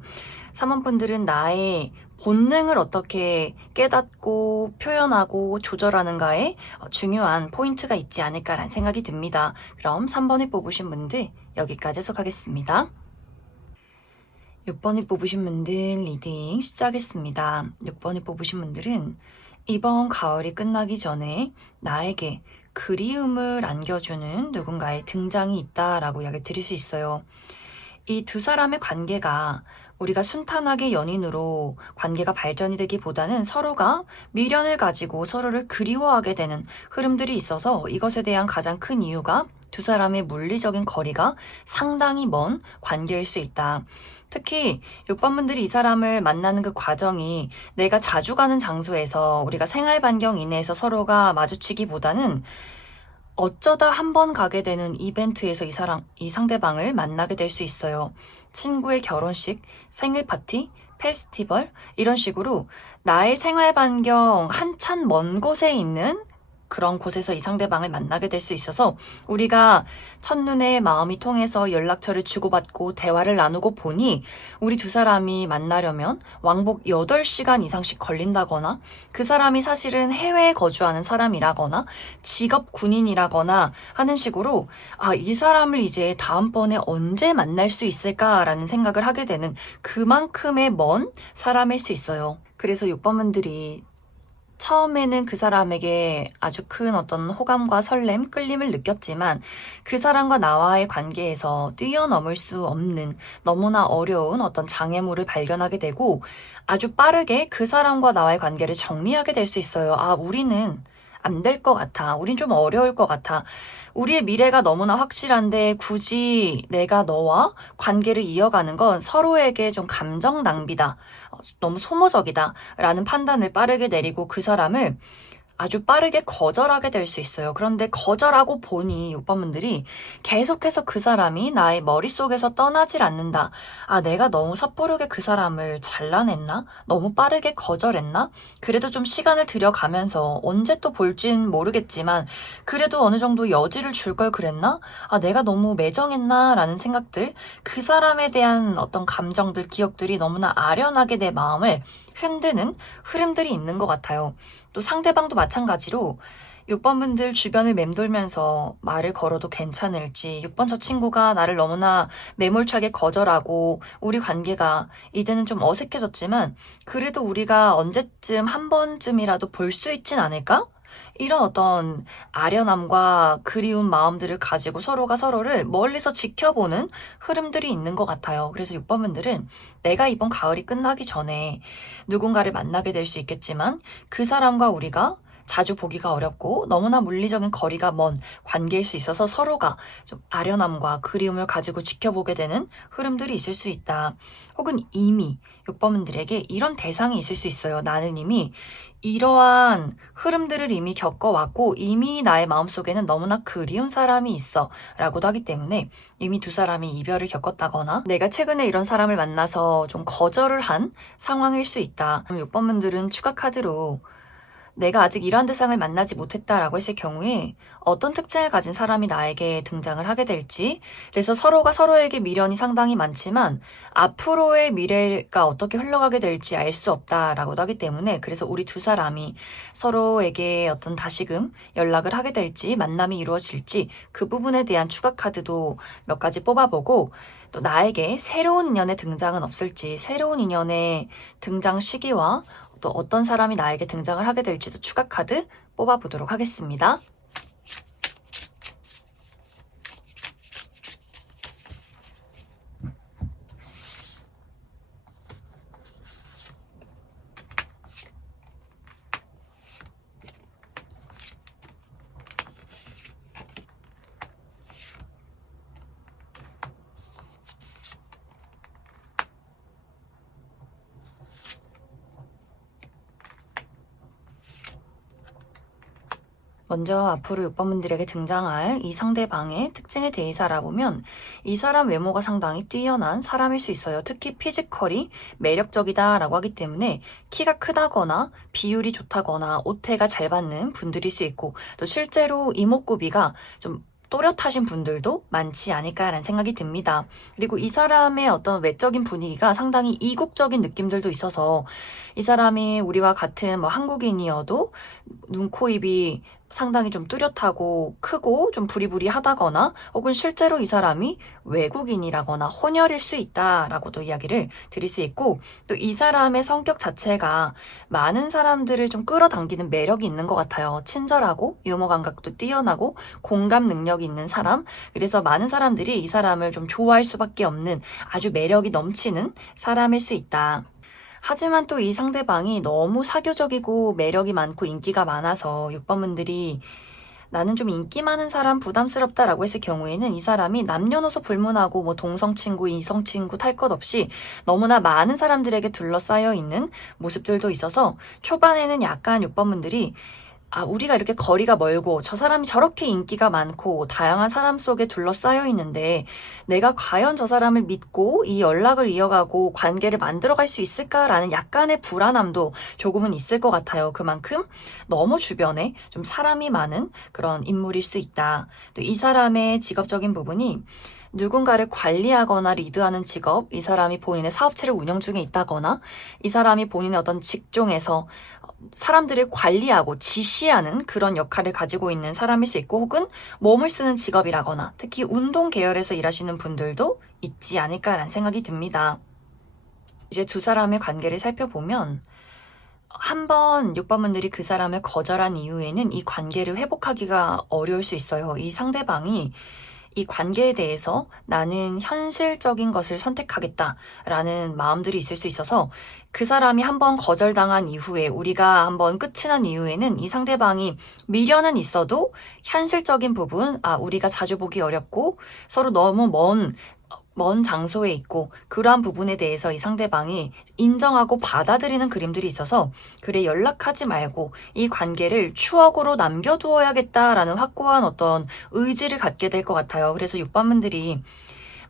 3번분들은 나의 본능을 어떻게 깨닫고 표현하고 조절하는가에 중요한 포인트가 있지 않을까라는 생각이 듭니다. 그럼 3번을 뽑으신 분들 여기까지 해석하겠습니다. 6번을 뽑으신 분들 리딩 시작했습니다. 6번을 뽑으신 분들은 이번 가을이 끝나기 전에 나에게 그리움을 안겨주는 누군가의 등장이 있다라고 이야기 드릴 수 있어요. 이 두 사람의 관계가 우리가 순탄하게 연인으로 관계가 발전이 되기보다는 서로가 미련을 가지고 서로를 그리워하게 되는 흐름들이 있어서 이것에 대한 가장 큰 이유가 두 사람의 물리적인 거리가 상당히 먼 관계일 수 있다. 특히 6번분들이 이 사람을 만나는 그 과정이 내가 자주 가는 장소에서 우리가 생활 반경 이내에서 서로가 마주치기보다는 어쩌다 한 번 가게 되는 이벤트에서 이 상대방을 만나게 될 수 있어요. 친구의 결혼식, 생일 파티, 페스티벌 이런 식으로 나의 생활 반경 한참 먼 곳에 있는 그런 곳에서 이 상대방을 만나게 될 수 있어서 우리가 첫눈에 마음이 통해서 연락처를 주고받고 대화를 나누고 보니 우리 두 사람이 만나려면 왕복 8시간 이상씩 걸린다거나 그 사람이 사실은 해외에 거주하는 사람이라거나 직업 군인이라거나 하는 식으로 이 사람을 이제 다음번에 언제 만날 수 있을까라는 생각을 하게 되는 그만큼의 먼 사람일 수 있어요. 그래서 6번분들이 처음에는 그 사람에게 아주 큰 어떤 호감과 설렘, 끌림을 느꼈지만 그 사람과 나와의 관계에서 뛰어넘을 수 없는 너무나 어려운 어떤 장애물을 발견하게 되고 아주 빠르게 그 사람과 나와의 관계를 정리하게 될 수 있어요. 우리는 안 될 것 같아. 우린 좀 어려울 것 같아. 우리의 미래가 너무나 확실한데 굳이 내가 너와 관계를 이어가는 건 서로에게 좀 감정 낭비다. 너무 소모적이다. 라는 판단을 빠르게 내리고 그 사람을 아주 빠르게 거절하게 될 수 있어요. 그런데 거절하고 보니 6번분들이 계속해서 그 사람이 나의 머릿속에서 떠나질 않는다. 내가 너무 섣부르게 그 사람을 잘라냈나? 너무 빠르게 거절했나? 그래도 좀 시간을 들여가면서 언제 또 볼진 모르겠지만 그래도 어느 정도 여지를 줄 걸 그랬나? 내가 너무 매정했나? 라는 생각들, 그 사람에 대한 어떤 감정들, 기억들이 너무나 아련하게 내 마음을 흔드는 흐름들이 있는 것 같아요. 또 상대방도 마찬가지로 6번분들 주변을 맴돌면서 말을 걸어도 괜찮을지 6번 저 친구가 나를 너무나 매몰차게 거절하고 우리 관계가 이제는 좀 어색해졌지만 그래도 우리가 언제쯤 한 번쯤이라도 볼 수 있진 않을까? 이런 어떤 아련함과 그리운 마음들을 가지고 서로가 서로를 멀리서 지켜보는 흐름들이 있는 것 같아요. 그래서 6번분들은 내가 이번 가을이 끝나기 전에 누군가를 만나게 될 수 있겠지만 그 사람과 우리가 자주 보기가 어렵고 너무나 물리적인 거리가 먼 관계일 수 있어서 서로가 좀 아련함과 그리움을 가지고 지켜보게 되는 흐름들이 있을 수 있다. 혹은 이미 6번분들에게 이런 대상이 있을 수 있어요. 나는 이미 이러한 흐름들을 이미 겪어왔고 이미 나의 마음속에는 너무나 그리운 사람이 있어 라고도 하기 때문에 이미 두 사람이 이별을 겪었다거나 내가 최근에 이런 사람을 만나서 좀 거절을 한 상황일 수 있다. 6번분들은 추가 카드로 내가 아직 이러한 대상을 만나지 못했다라고 했을 경우에 어떤 특징을 가진 사람이 나에게 등장을 하게 될지, 그래서 서로가 서로에게 미련이 상당히 많지만 앞으로의 미래가 어떻게 흘러가게 될지 알 수 없다라고도 하기 때문에 그래서 우리 두 사람이 서로에게 어떤 다시금 연락을 하게 될지 만남이 이루어질지 그 부분에 대한 추가 카드도 몇 가지 뽑아보고 또 나에게 새로운 인연의 등장은 없을지 새로운 인연의 등장 시기와 또 어떤 사람이 나에게 등장을 하게 될지도 추가 카드 뽑아보도록 하겠습니다. 먼저 앞으로 6번분들에게 등장할 이 상대방의 특징에 대해서 알아보면 이 사람 외모가 상당히 뛰어난 사람일 수 있어요. 특히 피지컬이 매력적이다라고 하기 때문에 키가 크다거나 비율이 좋다거나 옷태가 잘 받는 분들일 수 있고 또 실제로 이목구비가 좀 또렷하신 분들도 많지 않을까라는 생각이 듭니다. 그리고 이 사람의 어떤 외적인 분위기가 상당히 이국적인 느낌들도 있어서 이 사람이 우리와 같은 한국인이어도 눈, 코, 입이 상당히 좀 뚜렷하고 크고 좀 부리부리하다거나 혹은 실제로 이 사람이 외국인이라거나 혼혈일 수 있다라고도 이야기를 드릴 수 있고 또 이 사람의 성격 자체가 많은 사람들을 좀 끌어당기는 매력이 있는 것 같아요. 친절하고 유머 감각도 뛰어나고 공감 능력이 있는 사람, 그래서 많은 사람들이 이 사람을 좀 좋아할 수밖에 없는 아주 매력이 넘치는 사람일 수 있다. 하지만 또 이 상대방이 너무 사교적이고 매력이 많고 인기가 많아서 6번분들이 나는 좀 인기 많은 사람 부담스럽다라고 했을 경우에는 이 사람이 남녀노소 불문하고 동성 친구, 이성 친구 탈 것 없이 너무나 많은 사람들에게 둘러싸여 있는 모습들도 있어서 초반에는 약간 6번분들이 우리가 이렇게 거리가 멀고 저 사람이 저렇게 인기가 많고 다양한 사람 속에 둘러싸여 있는데 내가 과연 저 사람을 믿고 이 연락을 이어가고 관계를 만들어갈 수 있을까라는 약간의 불안함도 조금은 있을 것 같아요. 그만큼 너무 주변에 좀 사람이 많은 그런 인물일 수 있다. 또 이 사람의 직업적인 부분이 누군가를 관리하거나 리드하는 직업, 이 사람이 본인의 사업체를 운영 중에 있다거나, 이 사람이 본인의 어떤 직종에서 사람들을 관리하고 지시하는 그런 역할을 가지고 있는 사람일 수 있고, 혹은 몸을 쓰는 직업이라거나, 특히 운동 계열에서 일하시는 분들도 있지 않을까라는 생각이 듭니다. 이제 두 사람의 관계를 살펴보면, 한번 6번 분들이 그 사람을 거절한 이후에는 이 관계를 회복하기가 어려울 수 있어요. 이 상대방이 이 관계에 대해서 나는 현실적인 것을 선택하겠다라는 마음들이 있을 수 있어서 그 사람이 한번 거절당한 이후에 우리가 한번 끝이 난 이후에는 이 상대방이 미련은 있어도 현실적인 부분, 우리가 자주 보기 어렵고 서로 너무 먼 장소에 있고 그러한 부분에 대해서 이 상대방이 인정하고 받아들이는 그림들이 있어서 그래 연락하지 말고 이 관계를 추억으로 남겨두어야겠다라는 확고한 어떤 의지를 갖게 될 것 같아요. 그래서 6번분들이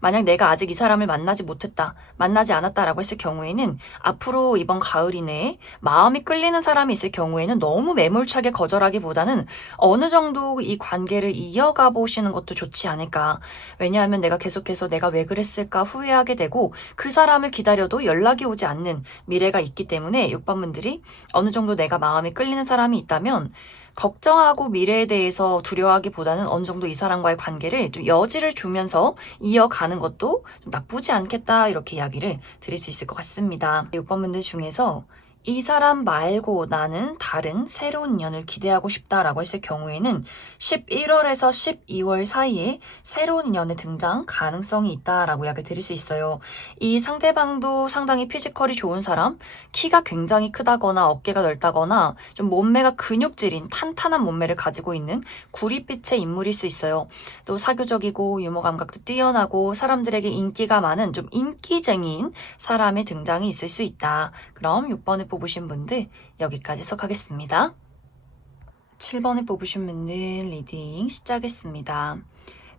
만약 내가 아직 이 사람을 만나지 못했다, 만나지 않았다라고 했을 경우에는 앞으로 이번 가을 이내에 마음이 끌리는 사람이 있을 경우에는 너무 매몰차게 거절하기보다는 어느 정도 이 관계를 이어가 보시는 것도 좋지 않을까. 왜냐하면 내가 계속해서 내가 왜 그랬을까 후회하게 되고 그 사람을 기다려도 연락이 오지 않는 미래가 있기 때문에 6번분들이 어느 정도 내가 마음이 끌리는 사람이 있다면 걱정하고 미래에 대해서 두려워하기보다는 어느 정도 이 사람과의 관계를 좀 여지를 주면서 이어가는 것도 좀 나쁘지 않겠다 이렇게 이야기를 드릴 수 있을 것 같습니다. 6번분들 중에서 이 사람 말고 나는 다른 새로운 인연을 기대하고 싶다라고 했을 경우에는 11월에서 12월 사이에 새로운 인연의 등장 가능성이 있다라고 이야기를 드릴 수 있어요. 이 상대방도 상당히 피지컬이 좋은 사람, 키가 굉장히 크다거나 어깨가 넓다거나 좀 몸매가 근육질인 탄탄한 몸매를 가지고 있는 구릿빛의 인물일 수 있어요. 또 사교적이고 유머 감각도 뛰어나고 사람들에게 인기가 많은 좀 인기쟁이인 사람의 등장이 있을 수 있다. 그럼 6번을 뽑으신 분들 여기까지 해석하겠습니다. 7번을 뽑으신 분들 리딩 시작했습니다.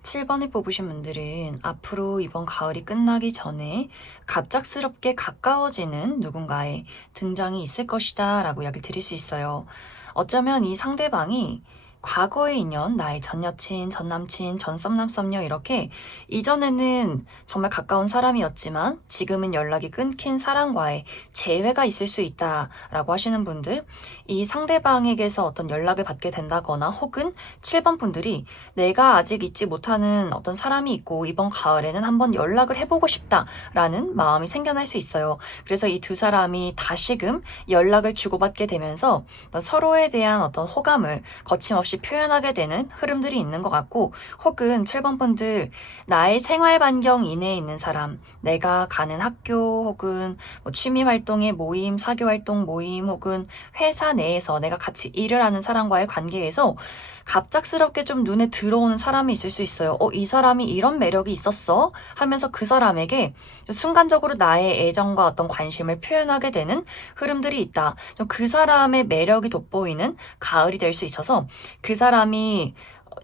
7번을 뽑으신 분들은 앞으로 이번 가을이 끝나기 전에 갑작스럽게 가까워지는 누군가의 등장이 있을 것이다 라고 이야기 드릴 수 있어요. 어쩌면 이 상대방이 과거의 인연, 나의 전 여친, 전 남친, 전 썸남 썸녀 이렇게 이전에는 정말 가까운 사람이었지만 지금은 연락이 끊긴 사람과의 재회가 있을 수 있다라고 하시는 분들, 이 상대방에게서 어떤 연락을 받게 된다거나 혹은 7번 분들이 내가 아직 잊지 못하는 어떤 사람이 있고 이번 가을에는 한번 연락을 해보고 싶다라는 마음이 생겨날 수 있어요. 그래서 이 두 사람이 다시금 연락을 주고받게 되면서 서로에 대한 어떤 호감을 거침없이 표현하게 되는 흐름들이 있는 것 같고, 혹은 7번 분들 나의 생활 반경 이내에 있는 사람, 내가 가는 학교 혹은 취미 활동의 모임, 사교 활동 모임 혹은 회사 내에서 내가 같이 일을 하는 사람과의 관계에서 갑작스럽게 좀 눈에 들어오는 사람이 있을 수 있어요. 이 사람이 이런 매력이 있었어? 하면서 그 사람에게 순간적으로 나의 애정과 어떤 관심을 표현하게 되는 흐름들이 있다. 좀 그 사람의 매력이 돋보이는 가을이 될 수 있어서 그 사람이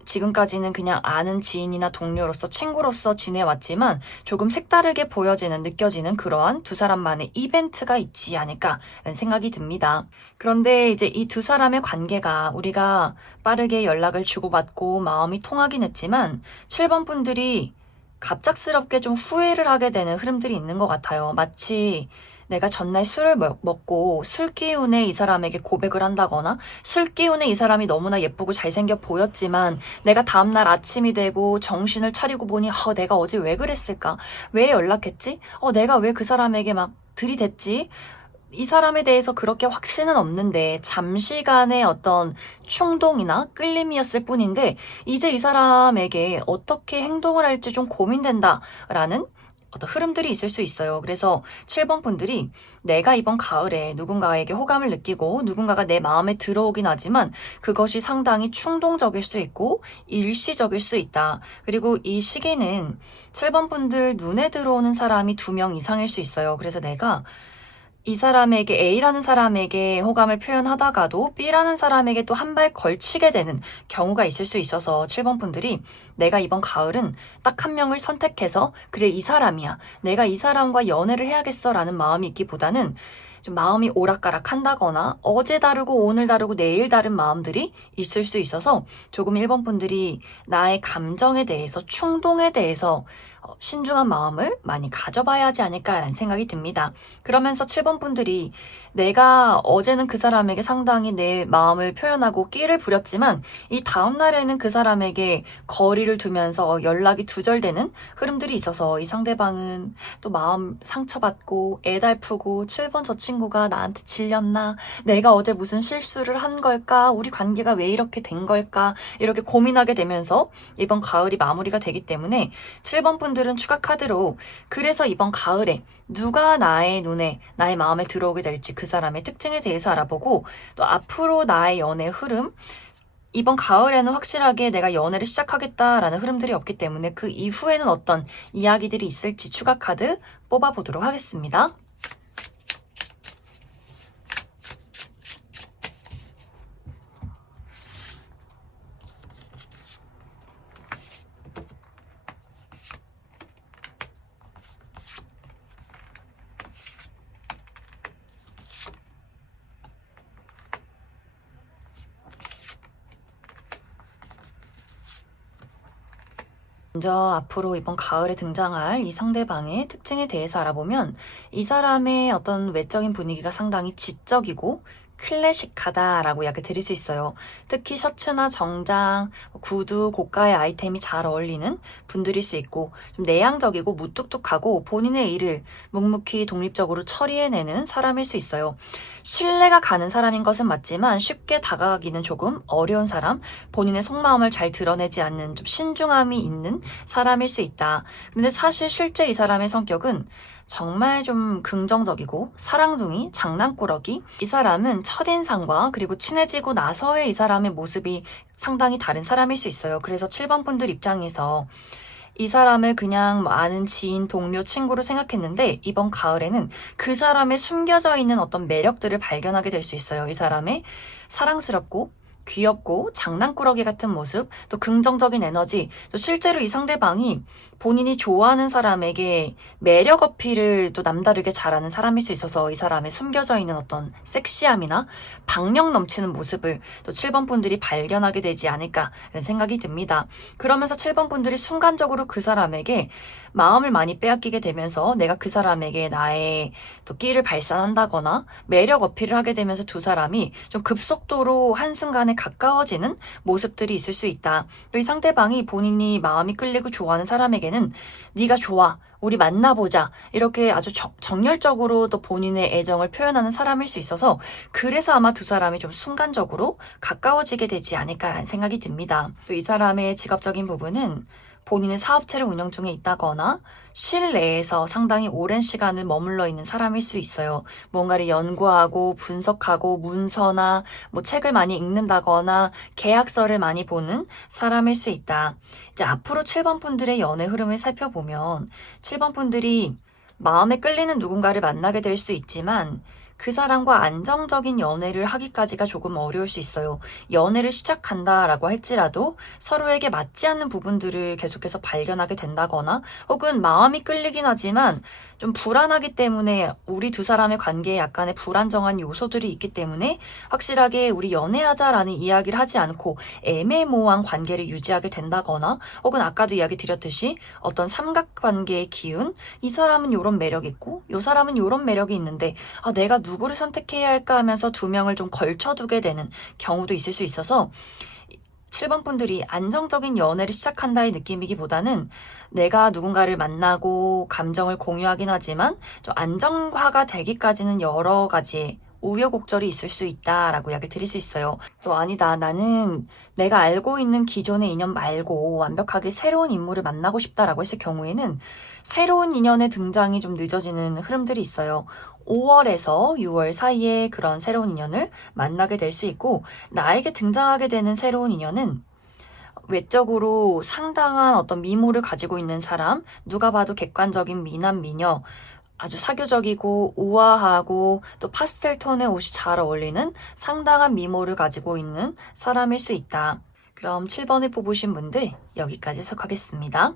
지금까지는 그냥 아는 지인이나 동료로서 친구로서 지내왔지만 조금 색다르게 보여지는, 느껴지는 그러한 두 사람만의 이벤트가 있지 않을까라는 생각이 듭니다. 그런데 이제 이 두 사람의 관계가 우리가 빠르게 연락을 주고받고 마음이 통하긴 했지만 7번 분들이 갑작스럽게 좀 후회를 하게 되는 흐름들이 있는 것 같아요. 마치 내가 전날 술을 먹고 술 기운에 이 사람에게 고백을 한다거나 술 기운에 이 사람이 너무나 예쁘고 잘생겨 보였지만 내가 다음날 아침이 되고 정신을 차리고 보니 내가 어제 왜 그랬을까? 왜 연락했지? 내가 왜 그 사람에게 막 들이댔지? 이 사람에 대해서 그렇게 확신은 없는데 잠시간의 어떤 충동이나 끌림이었을 뿐인데 이제 이 사람에게 어떻게 행동을 할지 좀 고민된다라는 어떤 흐름들이 있을 수 있어요. 그래서 7번 분들이 내가 이번 가을에 누군가에게 호감을 느끼고 누군가가 내 마음에 들어오긴 하지만 그것이 상당히 충동적일 수 있고 일시적일 수 있다. 그리고 이 시기는 7번 분들 눈에 들어오는 사람이 2명 이상일 수 있어요. 그래서 내가 이 사람에게 A라는 사람에게 호감을 표현하다가도 B라는 사람에게 또 한 발 걸치게 되는 경우가 있을 수 있어서 7번 분들이 내가 이번 가을은 딱 한 명을 선택해서 그래 이 사람이야. 내가 이 사람과 연애를 해야겠어 라는 마음이 있기보다는 좀 마음이 오락가락 한다거나 어제 다르고 오늘 다르고 내일 다른 마음들이 있을 수 있어서 조금 1번 분들이 나의 감정에 대해서 충동에 대해서 신중한 마음을 많이 가져봐야 하지 않을까라는 생각이 듭니다. 그러면서 7번 분들이 내가 어제는 그 사람에게 상당히 내 마음을 표현하고 끼를 부렸지만 이 다음 날에는 그 사람에게 거리를 두면서 연락이 두절되는 흐름들이 있어서 이 상대방은 또 마음 상처받고 애달프고 7번 저 친구가 나한테 질렸나? 내가 어제 무슨 실수를 한 걸까? 우리 관계가 왜 이렇게 된 걸까? 이렇게 고민하게 되면서 이번 가을이 마무리가 되기 때문에 7번 분들은 추가 카드로 그래서 이번 가을에 누가 나의 눈에, 나의 마음에 들어오게 될지 그 사람의 특징에 대해서 알아보고 또 앞으로 나의 연애 흐름, 이번 가을에는 확실하게 내가 연애를 시작하겠다라는 흐름들이 없기 때문에 그 이후에는 어떤 이야기들이 있을지 추가 카드 뽑아보도록 하겠습니다. 먼저 앞으로 이번 가을에 등장할 이 상대방의 특징에 대해서 알아보면 이 사람의 어떤 외적인 분위기가 상당히 지적이고 클래식하다라고 이야기 드릴 수 있어요. 특히 셔츠나 정장, 구두, 고가의 아이템이 잘 어울리는 분들일 수 있고 좀 내향적이고 무뚝뚝하고 본인의 일을 묵묵히 독립적으로 처리해내는 사람일 수 있어요. 신뢰가 가는 사람인 것은 맞지만 쉽게 다가가기는 조금 어려운 사람, 본인의 속마음을 잘 드러내지 않는 좀 신중함이 있는 사람일 수 있다. 근데 사실 실제 이 사람의 성격은 정말 좀 긍정적이고 사랑둥이, 장난꾸러기. 이 사람은 첫인상과 그리고 친해지고 나서의 이 사람의 모습이 상당히 다른 사람일 수 있어요. 그래서 7번 분들 입장에서 이 사람을 그냥 뭐 아는 지인, 동료, 친구로 생각했는데 이번 가을에는 그 사람의 숨겨져 있는 어떤 매력들을 발견하게 될 수 있어요. 이 사람의 사랑스럽고 귀엽고 장난꾸러기 같은 모습, 또 긍정적인 에너지, 또 실제로 이 상대방이 본인이 좋아하는 사람에게 매력 어필을 또 남다르게 잘하는 사람일 수 있어서 이 사람의 숨겨져 있는 어떤 섹시함이나 박력 넘치는 모습을 또 7번 분들이 발견하게 되지 않을까라는 생각이 듭니다. 그러면서 7번 분들이 순간적으로 그 사람에게 마음을 많이 빼앗기게 되면서 내가 그 사람에게 나의 또 끼를 발산한다거나 매력 어필을 하게 되면서 두 사람이 좀 급속도로 한순간에 가까워지는 모습들이 있을 수 있다. 또 이 상대방이 본인이 마음이 끌리고 좋아하는 사람에게는 네가 좋아, 우리 만나보자 이렇게 아주 정열적으로 또 본인의 애정을 표현하는 사람일 수 있어서 그래서 아마 두 사람이 좀 순간적으로 가까워지게 되지 않을까라는 생각이 듭니다. 또 이 사람의 직업적인 부분은 본인의 사업체를 운영 중에 있다거나 실내에서 상당히 오랜 시간을 머물러 있는 사람일 수 있어요. 뭔가를 연구하고 분석하고 문서나 뭐 책을 많이 읽는다거나 계약서를 많이 보는 사람일 수 있다. 이제 앞으로 7번 분들의 연애 흐름을 살펴보면 7번 분들이 마음에 끌리는 누군가를 만나게 될 수 있지만 그 사람과 안정적인 연애를 하기까지가 조금 어려울 수 있어요. 연애를 시작한다라고 할지라도 서로에게 맞지 않는 부분들을 계속해서 발견하게 된다거나 혹은 마음이 끌리긴 하지만 좀 불안하기 때문에 우리 두 사람의 관계에 약간의 불안정한 요소들이 있기 때문에 확실하게 우리 연애하자라는 이야기를 하지 않고 애매모호한 관계를 유지하게 된다거나 혹은 아까도 이야기 드렸듯이 어떤 삼각관계의 기운, 이 사람은 요런 매력이 있고 요 사람은 요런 매력이 있는데 내가 누구를 선택해야 할까 하면서 두 명을 좀 걸쳐두게 되는 경우도 있을 수 있어서 7번 분들이 안정적인 연애를 시작한다의 느낌이기보다는 내가 누군가를 만나고 감정을 공유하긴 하지만 좀 안정화가 되기까지는 여러 가지 우여곡절이 있을 수 있다라고 이야기 드릴 수 있어요. 또 아니다. 나는 내가 알고 있는 기존의 인연 말고 완벽하게 새로운 인물을 만나고 싶다라고 했을 경우에는 새로운 인연의 등장이 좀 늦어지는 흐름들이 있어요. 5월에서 6월 사이에 그런 새로운 인연을 만나게 될 수 있고 나에게 등장하게 되는 새로운 인연은 외적으로 상당한 어떤 미모를 가지고 있는 사람, 누가 봐도 객관적인 미남, 미녀, 아주 사교적이고 우아하고 또 파스텔 톤의 옷이 잘 어울리는 상당한 미모를 가지고 있는 사람일 수 있다. 그럼 7번을 뽑으신 분들 여기까지 해석하겠습니다.